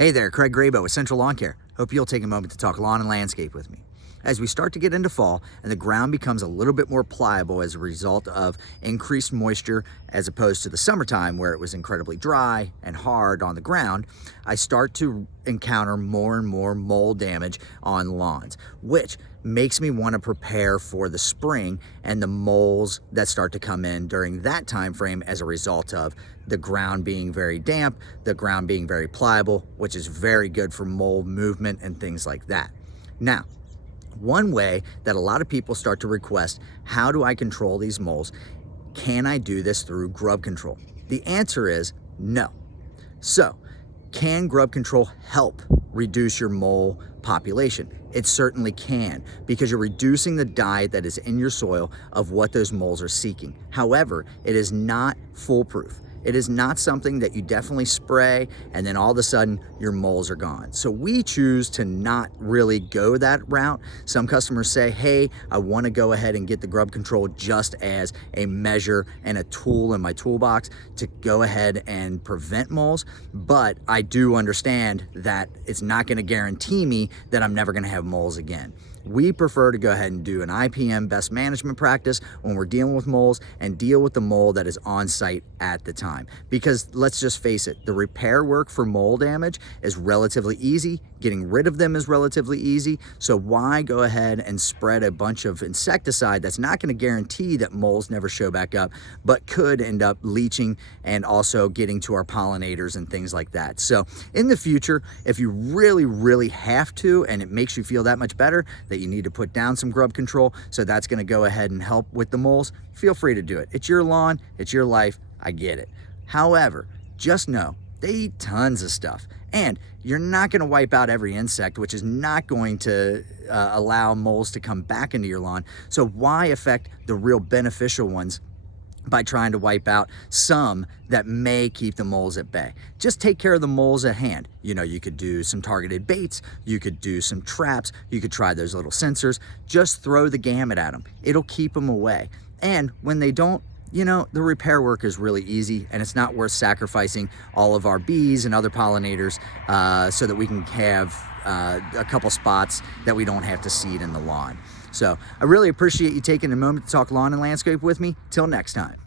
Hey there, Craig Grabo with Central Lawn Care. Hope you'll take a moment to talk lawn and landscape with me. As we start to get into fall and the ground becomes a little bit more pliable as a result of increased moisture as opposed to the summertime where it was incredibly dry and hard on the ground, I start to encounter more and more mold damage on lawns, which makes me want to prepare for the spring and the moles that start to come in during that time frame as a result of the ground being very damp, the ground being very pliable, which is very good for mold movement and things like that. Now, one way that a lot of people start to request, how do I control these moles? Can I do this through grub control? The answer is no. So, can grub control help reduce your mole population? It certainly can, because you're reducing the diet that is in your soil of what those moles are seeking. However, it is not foolproof. It is not something that you definitely spray and then all of a sudden your moles are gone. So we choose to not really go that route. Some customers say, hey, I want to go ahead and get the grub control just as a measure and a tool in my toolbox to go ahead and prevent moles. But I do understand that it's not going to guarantee me that I'm never going to have moles again. We prefer to go ahead and do an IPM best management practice when we're dealing with moles and deal with the mole that is on site at the time. Because let's just face it, the repair work for mole damage is relatively easy. Getting rid of them is relatively easy. So why go ahead and spread a bunch of insecticide that's not going to guarantee that moles never show back up, but could end up leaching and also getting to our pollinators and things like that. So in the future, if you really have to, and it makes you feel that much better, that you need to put down some grub control, so that's going to go ahead and help with the moles, feel free to do it. It's your lawn, it's your life, I get it. However, just know they eat tons of stuff, and you're not going to wipe out every insect, which is not going to allow moles to come back into your lawn. So why affect the real beneficial ones by trying to wipe out some that may keep the moles at bay? Just take care of the moles at hand. You know, you could do some targeted baits, you could do some traps, you could try those little sensors. Just throw the gamut at them. It'll keep them away. And when they don't, you know, the repair work is really easy, and it's not worth sacrificing all of our bees and other pollinators so that we can have a couple spots that we don't have to seed in the lawn. So I really appreciate you taking a moment to talk lawn and landscape with me. Till next time.